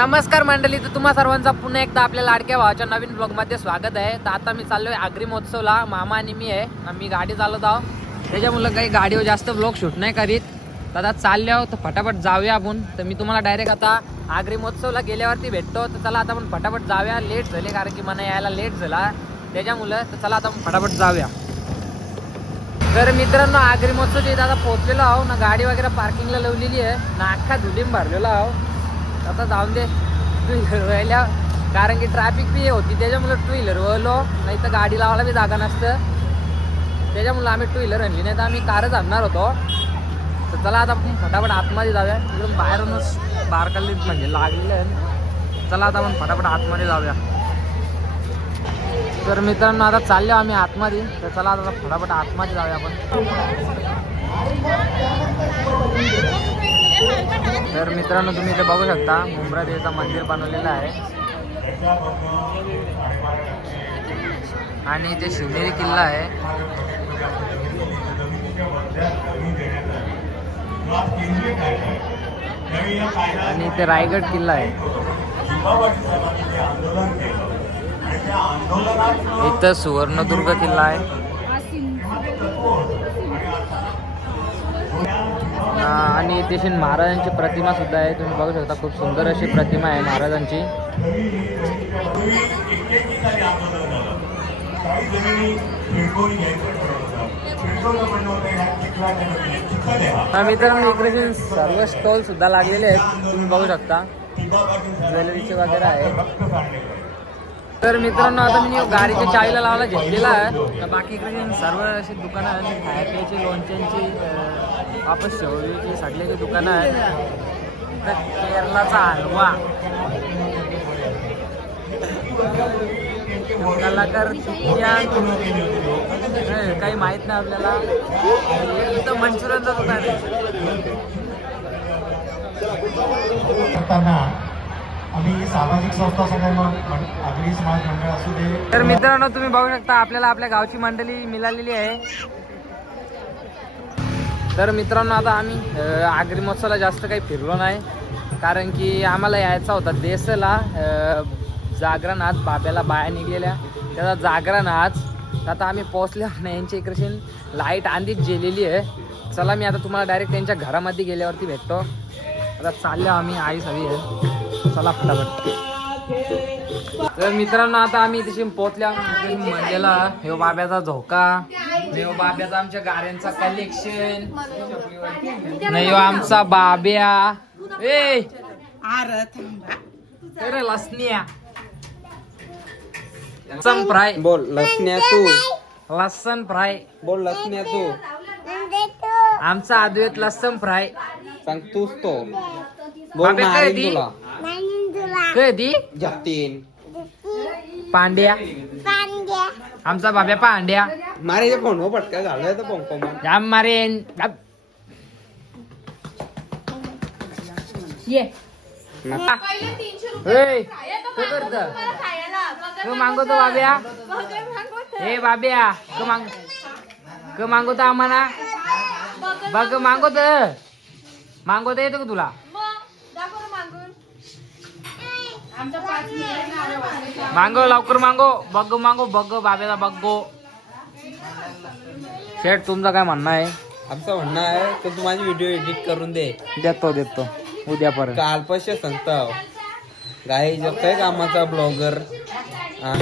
नमस्कार मंडळी, तर तुम्हा सर्वांचा पुन्हा एकदा आपल्या लाडक्या भावाच्या नवीन ब्लॉगमध्ये स्वागत आहे. तर आता मी चाललोय आगरी महोत्सवला. मामा आणि मी आहे, मी गाडी चालवत आहो. त्याच्यामुळं काही गाडीवर जास्त ब्लॉग शूट नाही करीत. तर आता चालले आहो, तर फटाफट जाऊया आपण. तर मी तुम्हाला डायरेक्ट आता आगरी महोत्सवला गेल्यावरती भेटतो. तर चला आता आपण फटाफट जाऊया. लेट झाले कारण की मला यायला लेट झाला त्याच्यामुळं. तर चला आता आपण फटाफट जाऊया. तर मित्रांनो, आगरी महोत्सवच्या इथं आता पोहोचलेलो आहो ना. गाडी वगैरे पार्किंगला लावलेली आहे ना, अख्खा धुलीम भरलेलो आहो. आता जाऊन दे टू व्हीलर व्हायला, कारण की ट्रॅफिक बी होती त्याच्यामुळे टू व्हीलर वळलो, नाही तर गाडी लावायला बी जागा नसतं. त्याच्यामुळं आम्ही टू व्हीलर आणली, नाही तर आम्ही कारच आणणार होतो. तर चला आता आपण फटाफट आतमध्ये जाऊया. तिकडून बाहेरूनच बारकाली म्हणजे लागलेलं आहे. चला आता आपण फटाफट आतमध्ये जाऊया. तर मित्रांनो, आता चाललो आम्ही आतमध्ये. तर चला आता फटाफट आतमध्ये जाऊया आपण. तर मित्रांनो, तुम्ही इथे बघू शकता मुंब्रा देवीचं मंदिर बनवलेलं आहे आणि इथे शिवनेरी किल्ला आहे आणि इथे रायगड किल्ला आहे. इथं सुवर्णदुर्ग किल्ला आहे आणि इथे महाराजांची प्रतिमा सुद्धा आहे. तुम्ही बघू शकता, खूप सुंदर अशी प्रतिमा आहे महाराजांची. मित्रांनो, इकडे सर्व स्टॉल सुद्धा लागलेले आहेत. तुम्ही बघू शकता ज्वेलरीचे वगैरे आहे. तर मित्रांनो, आता मी गाडीच्या चावीला लावायला घेतलेला आहे. बाकी इकडे सर्व अशी दुकानं आहेत, खाया प्यायची, लोणच्यांची, वापस शेवळीची सगळ्याची दुकानं आहेत. तर केरलाचा हलवा, कलाकार काही माहीत नाही आपल्याला. इथं मंचुरियनचा दुकान आहे. आम्ही सामाजिक संस्था सगळ्यांना आगरी समाज मंडळ असू दे. तर मित्रांनो, तुम्ही बघू शकता आपल्याला आपल्या गावची मंडळी मिळालेली आहे. तर मित्रांनो, आता आम्ही आगरी महोत्सवाला जास्त काही फिरलो नाही, कारण की आम्हाला यायचा होता देसला जागरण. आज बाब्याला बाया निघलेल्या, त्याचा जागरण आज. आता आम्ही पोहोचल्या नाही. यांची इकडे लाईट आधीच जेलेली आहे. चला, मी आता तुम्हाला डायरेक्ट त्यांच्या घरामध्ये गेल्यावरती भेटतो. आता चाललो आम्ही, आई सगळी आहे. चला फटाफट. तर मित्रांनो, आता आम्ही तिथे पोहोचल्या. म्हणलेला हे बाब्याचा झोका, हे बाब्याचा आमच्या गाड्यांचा कलेक्शन, नाही आमचा बाब्या. ए अरे लसण्या, लसन फ्राय बोल लसण्या तू. लसन फ्राय बोल लसण्या तू. आमचा अद्वैत लसन फ्राय. सांग तूच तो. बोल बाब्या काय मारीन ती? तुला. कधी जप्तीन पांड्या, आमचा बाब्या पांड्या. मारे फोन हो पटका घाललाय तर पोंको जाम मारेन. ये मागवतो बाब्या. हे बाब्या क मागवतो आम्हाला. बघ मागवतो येतो का तुला? मागो लवकर, मागो बघ बाब्याला बघो. शेठ, तुमचं काय म्हणणं आहे? आमचं म्हणणं आहे तर तू माझी व्हिडिओ एडिट करून दे. देतो उद्यापर्यंत. कालपाशी सांगता गाई जगताय कामाचा ब्लॉगर. आज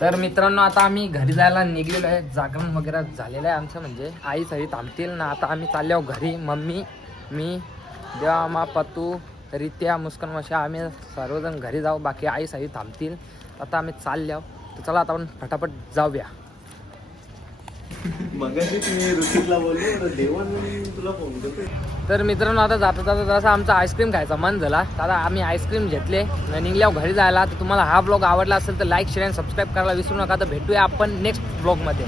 तर मित्रांनो आता आम्ही घरी जायला निघलेलो आहे. जागरण वगैरे झालेलं आहे आमचं, म्हणजे आई सगळी थांबतील ना. आता आम्ही चाललो घरी. मम्मी, मी, देवा, पतू, रित्या, मुस्कान, मशा, आम्ही सर्वजण घरी जाऊ. बाकी आई सगळी थांबतील. आता आम्ही चाललो. तर चला आता आपण फटाफट जाऊया. तर मित्रांनो आता जाता जाता जरासा आमचा आईस्क्रीम खायचा मन झाला. दादा आम्ही आईस्क्रीम घेतले निघल्यावर घरी जायला. तर तुम्हाला हा ब्लॉग आवडला असेल तर लाईक शेअर आणि सबस्क्राईब करायला विसरू नका. तर भेटूया आपण नेक्स्ट ब्लॉगमध्ये.